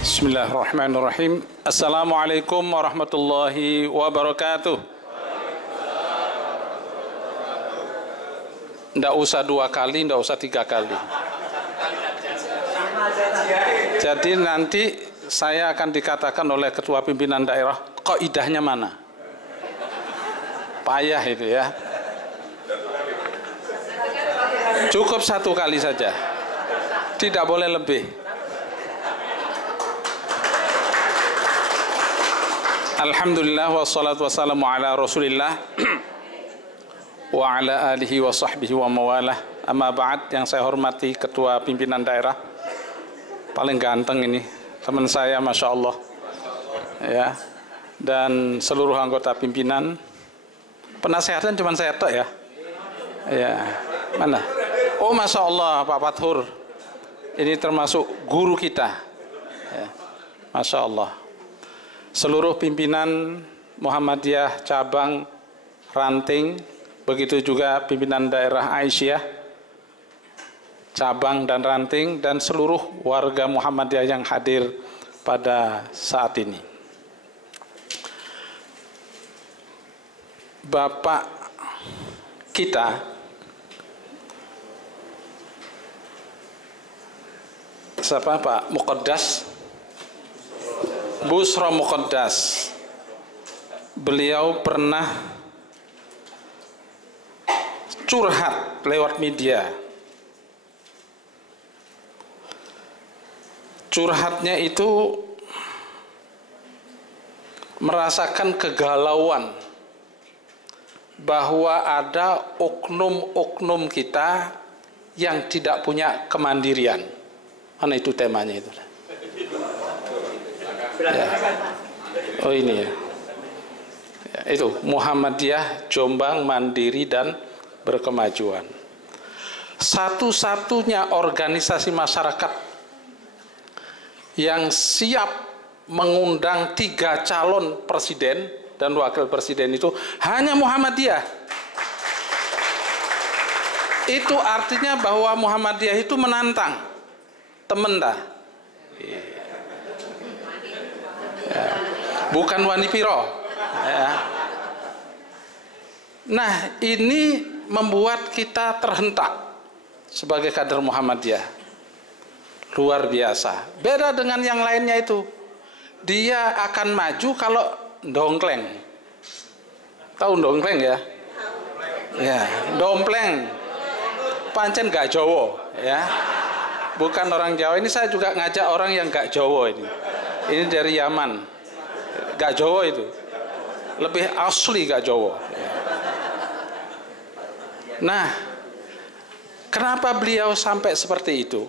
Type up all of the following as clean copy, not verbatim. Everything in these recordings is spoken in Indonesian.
Bismillahirrahmanirrahim. Assalamualaikum warahmatullahi wabarakatuh. Nggak usah 2 kali, nggak usah 3 kali. Jadi nanti saya akan dikatakan oleh ketua pimpinan daerah, kaidahnya mana? Payah itu ya. Cukup 1 kali saja. Tidak boleh lebih. Alhamdulillah wassalatu wassalamu ala Rasulillah wa ala alihi wa sahbihi wa mawalah. Amma ba'd, yang saya hormati ketua pimpinan daerah paling ganteng ini, teman saya Masya Allah ya, dan seluruh anggota pimpinan. Penasehatnya cuma saya tok ya. Ya, mana? Oh Masya Allah Pak Fathur, ini termasuk guru kita ya. Masya Allah. Seluruh pimpinan Muhammadiyah cabang Ranting, begitu juga pimpinan daerah Aisyah cabang dan Ranting, dan seluruh warga Muhammadiyah yang hadir pada saat ini. Bapak kita siapa? Pak Muqaddas Busro Muqaddas, beliau pernah curhat lewat media. Curhatnya itu merasakan kegalauan bahwa ada oknum-oknum kita yang tidak punya kemandirian. Mana itu temanya itu? Ya. Oh ini ya. Ya, itu Muhammadiyah Jombang mandiri dan berkemajuan. Satu-satunya organisasi masyarakat yang siap mengundang 3 calon presiden dan wakil presiden itu hanya Muhammadiyah. Itu artinya bahwa Muhammadiyah itu menantang temen dah. Ya. Bukan wanipiro ya. Nah ini membuat kita terhentak sebagai kader Muhammadiyah. Luar biasa. Beda dengan yang lainnya itu. Dia akan maju kalau dongkleng. Tahu dongkleng ya? Ya, dompleng. Pancen gak Jawa ya. Bukan orang Jawa. Ini saya juga ngajak orang yang gak Jawa ini. Ini dari Yaman. Gak Jawa itu. Lebih asli gak Jawa. Nah, kenapa beliau sampai seperti itu?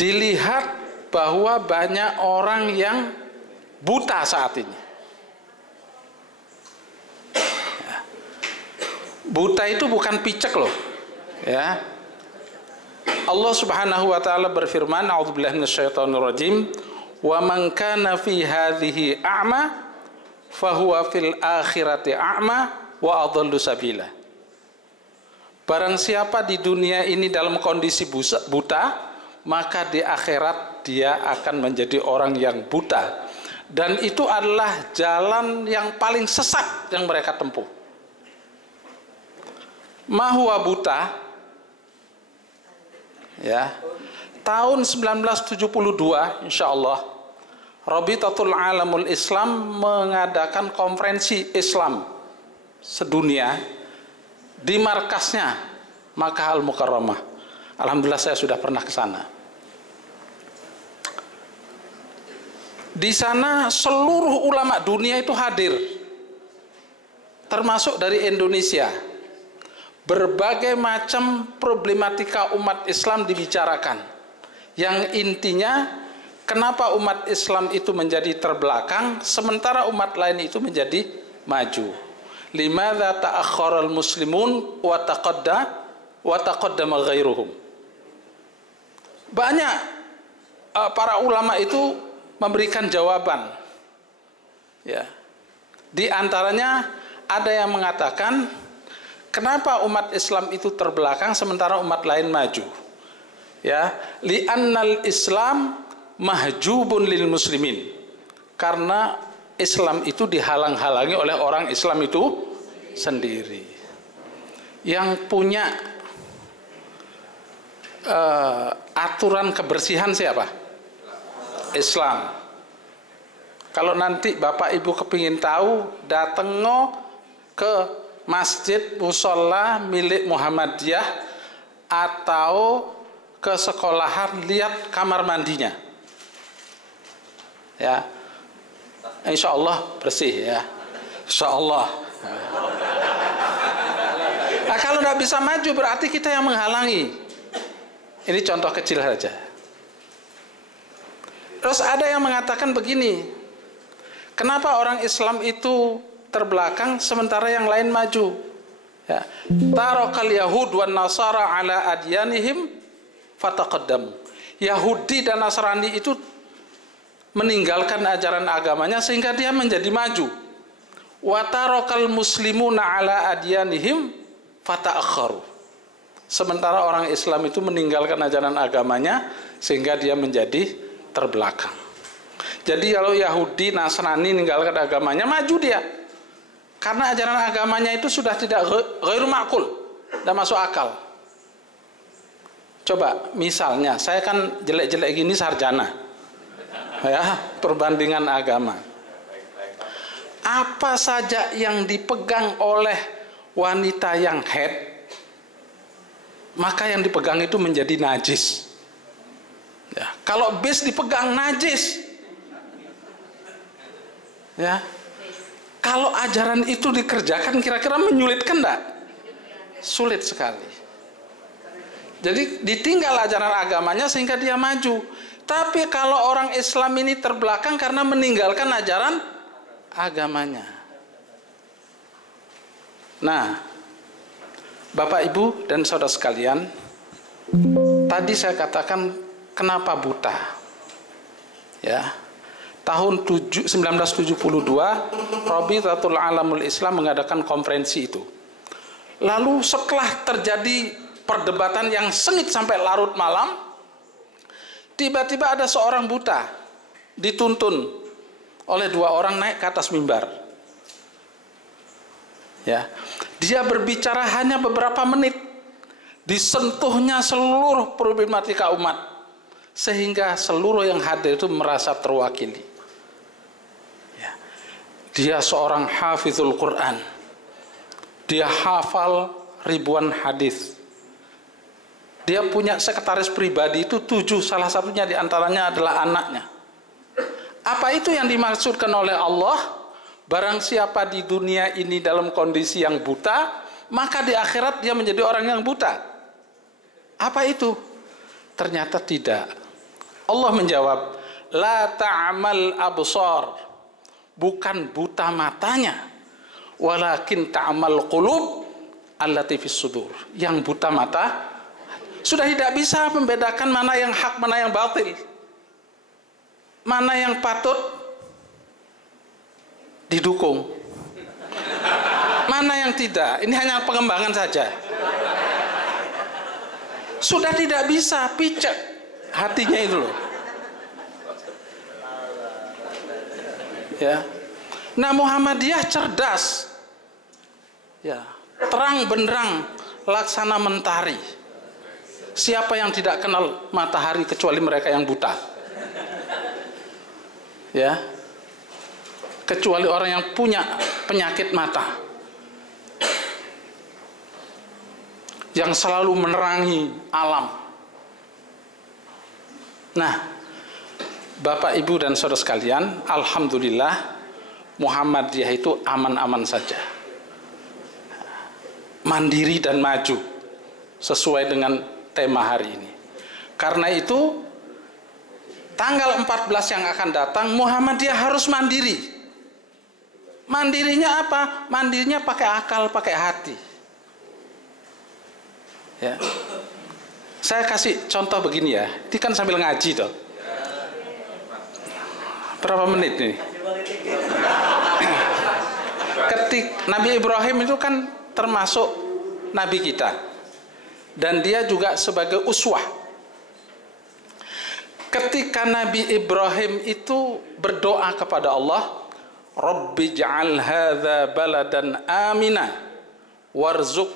Dilihat bahwa banyak orang yang buta saat ini. Buta itu bukan picek loh. Ya. Allah Subhanahu wa taala berfirman, a'udzubillahi minasyaitonir rajim, wa man kana fi hadhihi a'ma fahuwa fil akhirati a'ma wa adallu sabila. Barang siapa di dunia ini dalam kondisi buta, maka di akhirat dia akan menjadi orang yang buta, dan itu adalah jalan yang paling sesat yang mereka tempuh. Mahwa buta ya, tahun 1972 insyaallah Rabitatul Alamul Islam mengadakan konferensi Islam sedunia di markasnya Makkah Al-Mukarramah. Alhamdulillah saya sudah pernah ke sana. Di sana seluruh ulama dunia itu hadir, termasuk dari Indonesia. Berbagai macam problematika umat Islam dibicarakan. Yang intinya, kenapa umat Islam itu menjadi terbelakang sementara umat lain itu menjadi maju? Limadza ta'akhkharal muslimun wa taqaddama ghairuhum. Banyak para ulama itu memberikan jawaban. Ya. Di antaranya ada yang mengatakan, kenapa umat Islam itu terbelakang sementara umat lain maju? Ya, li'annal Islam mahjubun lil muslimin. Karena Islam itu dihalang-halangi oleh orang Islam itu sendiri. Yang punya aturan kebersihan siapa? Islam. Kalau nanti Bapak Ibu kepingin tahu, dateng ke masjid musola milik Muhammadiyah atau ke sekolahan, lihat kamar mandinya. Ya, insya Allah bersih ya, insya Allah. Nah, kalau nggak bisa maju berarti kita yang menghalangi. Ini contoh kecil saja. Terus ada yang mengatakan begini, kenapa orang Islam itu terbelakang sementara yang lain maju? Ya. Tarakal Yahud wan Nasara ala adyanihim fataqaddamu. Yahudi dan Nasrani itu meninggalkan ajaran agamanya sehingga dia menjadi maju. Wa tarakal muslimuna ala adyanihim fata'akharu. Sementara orang Islam itu meninggalkan ajaran agamanya sehingga dia menjadi terbelakang. Jadi kalau Yahudi, Nasrani meninggalkan agamanya, maju dia. Karena ajaran agamanya itu sudah tidak ghairu ma'qul, tidak masuk akal. Coba misalnya, saya kan jelek-jelek gini sarjana, ya, perbandingan agama. Apa saja yang dipegang oleh wanita yang haid, maka yang dipegang itu menjadi najis. Ya, kalau bis dipegang najis. Ya, kalau ajaran itu dikerjakan kira-kira menyulitkan enggak? Sulit sekali. Jadi ditinggal ajaran agamanya sehingga dia maju. Tapi kalau orang Islam ini terbelakang karena meninggalkan ajaran agamanya. Nah, Bapak Ibu dan saudara sekalian, tadi saya katakan kenapa buta? Ya. Tahun 1972 Rabitatul Alamul Islam mengadakan konferensi itu. Lalu setelah terjadi perdebatan yang sengit sampai larut malam, tiba-tiba ada seorang buta dituntun oleh dua orang naik ke atas mimbar. Ya, dia berbicara hanya beberapa menit, disentuhnya seluruh problematika umat, sehingga seluruh yang hadir itu merasa terwakili. Dia seorang hafizul Quran. Dia hafal ribuan hadis. Dia punya sekretaris pribadi itu 7, salah satunya diantaranya adalah anaknya. Apa itu yang dimaksudkan oleh Allah? Barang siapa di dunia ini dalam kondisi yang buta, maka di akhirat dia menjadi orang yang buta. Apa itu? Ternyata tidak. Allah menjawab, la ta'mal absar. Bukan buta matanya, walakin ta'mal qulub allati fis sudur. Yang buta mata sudah tidak bisa membedakan mana yang hak, mana yang batil, mana yang patut didukung, mana yang tidak. Ini hanya pengembangan saja. Sudah tidak bisa, picek hatinya itu loh. Ya. Nah, Muhammadiyah cerdas. Ya, terang benderang laksana mentari. Siapa yang tidak kenal matahari kecuali mereka yang buta? Ya. Kecuali orang yang punya penyakit mata. Yang selalu menerangi alam. Nah, Bapak, Ibu, dan saudara sekalian, alhamdulillah Muhammadiyah itu aman-aman saja. Mandiri dan maju sesuai dengan tema hari ini. Karena itu tanggal 14 yang akan datang Muhammadiyah harus mandiri. Mandirinya apa? Mandirinya pakai akal, pakai hati. Ya. Saya kasih contoh begini ya. Ini kan sambil ngaji toh. Berapa menit nih? Nabi Ibrahim itu kan termasuk nabi kita, dan dia juga sebagai uswah. Ketika Nabi Ibrahim itu berdoa kepada Allah, Rabbi ja'al hadza baladan amina warzuq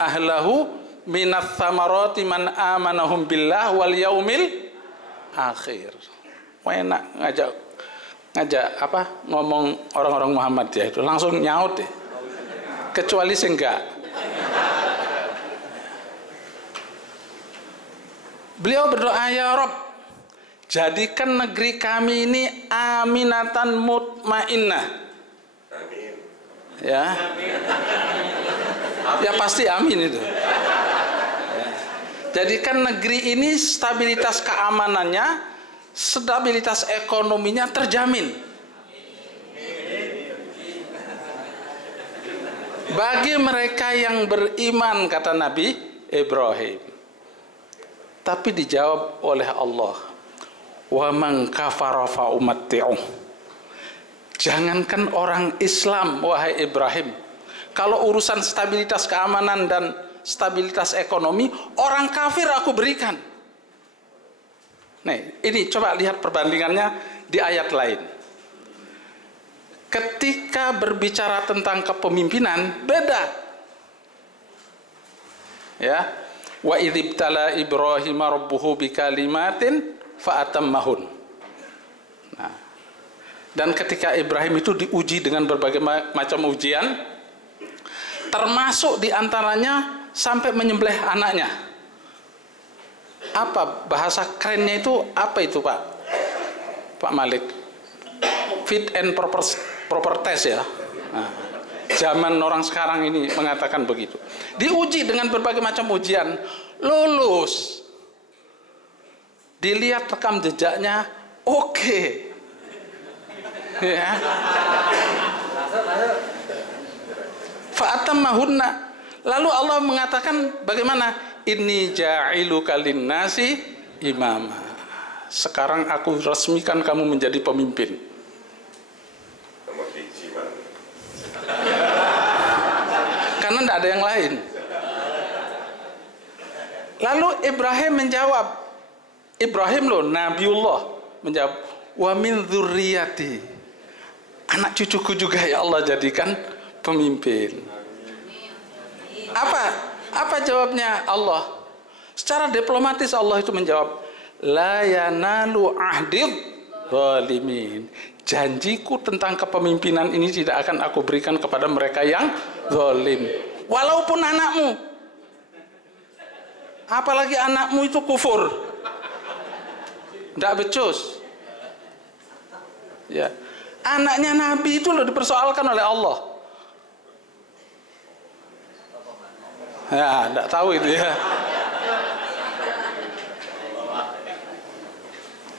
ahlahu minats thamarati man amanahum billah wal yaumil akhir. Wah, enak ngajak ngomong orang-orang Muhammadiyah itu langsung nyaut deh. Kecuali enggak. Beliau berdoa, ya Rabb, jadikan negeri kami ini aminatan mutmainnah. Amin. Ya. Ya pasti amin itu. Ya. Jadikan negeri ini stabilitas keamanannya, stabilitas ekonominya terjamin. Bagi mereka yang beriman, kata Nabi Ibrahim. Tapi dijawab oleh Allah, wa man kafara fa umatti'uh. Jangankan orang Islam, wahai Ibrahim, kalau urusan stabilitas keamanan dan stabilitas ekonomi, orang kafir aku berikan. Nih, ini coba lihat perbandingannya di ayat lain. Ketika berbicara tentang kepemimpinan, beda. Ya. Wa idzibtala Ibrahim rabbuhu bikalimatin fa'atammahun. Nah, dan ketika Ibrahim itu diuji dengan berbagai macam ujian, termasuk diantaranya sampai menyembelih anaknya. Apa bahasa kerennya itu? Apa itu, Pak Malik? Fit and proper test ya. Nah, zaman orang sekarang ini mengatakan begitu. Diuji dengan berbagai macam ujian, lulus. Dilihat rekam jejaknya, oke. Ya. Fa'atammahunna. Lalu Allah mengatakan bagaimana? Inni ja'iluka linnasi imama. Sekarang aku resmikan kamu menjadi pemimpin. Karena tidak ada yang lain. Lalu Ibrahim menjawab, Ibrahim loh, Nabiullah menjawab, wa min dzurriyyati, anak cucuku juga ya Allah jadikan pemimpin. Apa jawabnya Allah? Secara diplomatis Allah itu menjawab, la yanalu ahdid zalimin. Janjiku tentang kepemimpinan ini tidak akan aku berikan kepada mereka yang zalim, walaupun anakmu. Apalagi anakmu itu kufur, tidak becus. Ya, anaknya Nabi itu loh dipersoalkan oleh Allah. Ya, tidak tahu itu ya.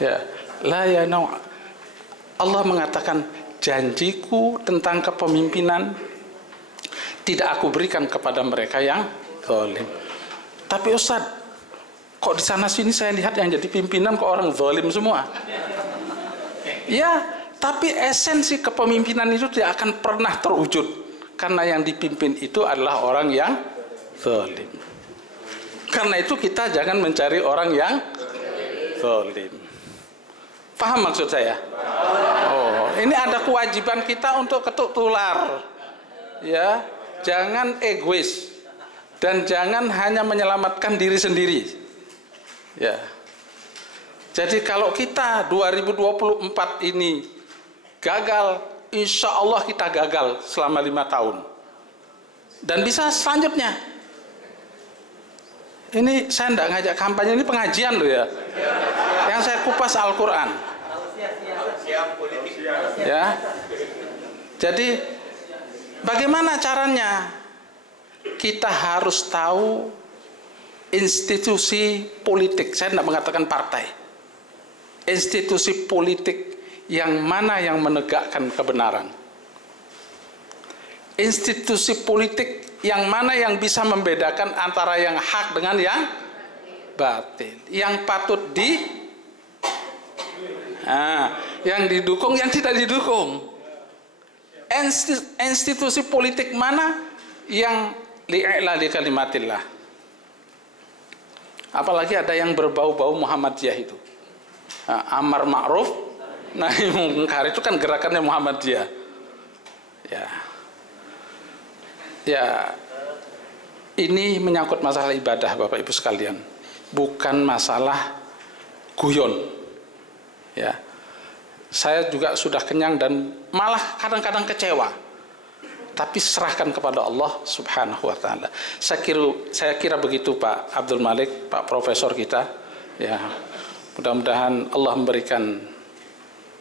Ya, la ya no. Allah mengatakan janjiku tentang kepemimpinan tidak aku berikan kepada mereka yang zalim. Tapi Ustaz, kok di sana sini saya lihat yang jadi pimpinan kok orang zalim semua. Ya, tapi esensi kepemimpinan itu tidak akan pernah terwujud karena yang dipimpin itu adalah orang yang zalim. Karena itu kita jangan mencari orang yang zalim. Paham maksud saya? Oh, ini ada kewajiban kita untuk ketuk tular. Ya, jangan egois dan jangan hanya menyelamatkan diri sendiri. Ya. Jadi kalau kita 2024 ini gagal, insya Allah kita gagal selama 5 tahun. Dan bisa selanjutnya. Ini saya tidak ngajak kampanye, ini pengajian loh ya. Yang saya kupas Al-Quran. Ya. Jadi bagaimana caranya? Kita harus tahu institusi politik. Saya tidak mengatakan partai. Institusi politik yang mana yang menegakkan kebenaran. Institusi politik yang mana yang bisa membedakan antara yang hak dengan yang batil, yang patut yang didukung, yang tidak didukung. Institusi politik mana yang li'ilali kalimatillah. Apalagi ada yang berbau-bau Muhammadiyah itu. amar ma'ruf nahi mungkar, itu kan gerakannya Muhammadiyah. Ya, ini menyangkut masalah ibadah Bapak Ibu sekalian, bukan masalah guyon. Ya, saya juga sudah kenyang dan malah kadang-kadang kecewa. Tapi serahkan kepada Allah Subhanahu wa taala. Saya kira begitu Pak Abdul Malik, Pak Profesor kita. Ya, mudah-mudahan Allah memberikan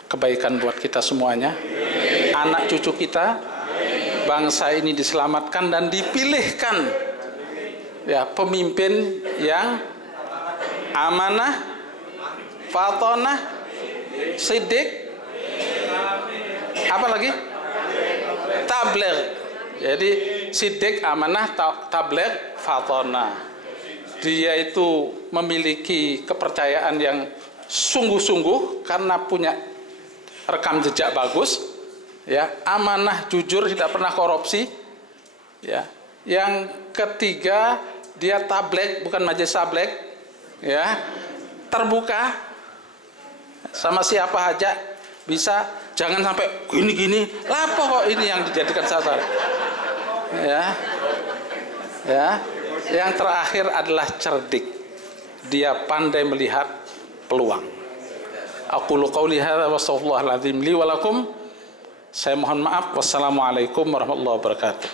kebaikan buat kita semuanya. Anak cucu kita, bangsa ini diselamatkan dan dipilihkan ya pemimpin yang amanah, fatonah, sidik, apa lagi? Tabligh. Jadi sidik, amanah, tabligh, fatonah. Dia itu memiliki kepercayaan yang sungguh-sungguh karena punya rekam jejak bagus. Ya, amanah, jujur, tidak pernah korupsi. Ya. Yang ketiga, dia tabligh, bukan majelis tabligh. Ya. Terbuka sama siapa aja bisa, jangan sampai gini-gini. Lapo kok ini yang dijadikan sasaran. Ya. Ya. Yang terakhir adalah cerdik. Dia pandai melihat peluang. Aqulu qauli hadza wa astaghfirullahal azim li wa lakum. Saya mohon maaf. Wassalamualaikum warahmatullahi wabarakatuh.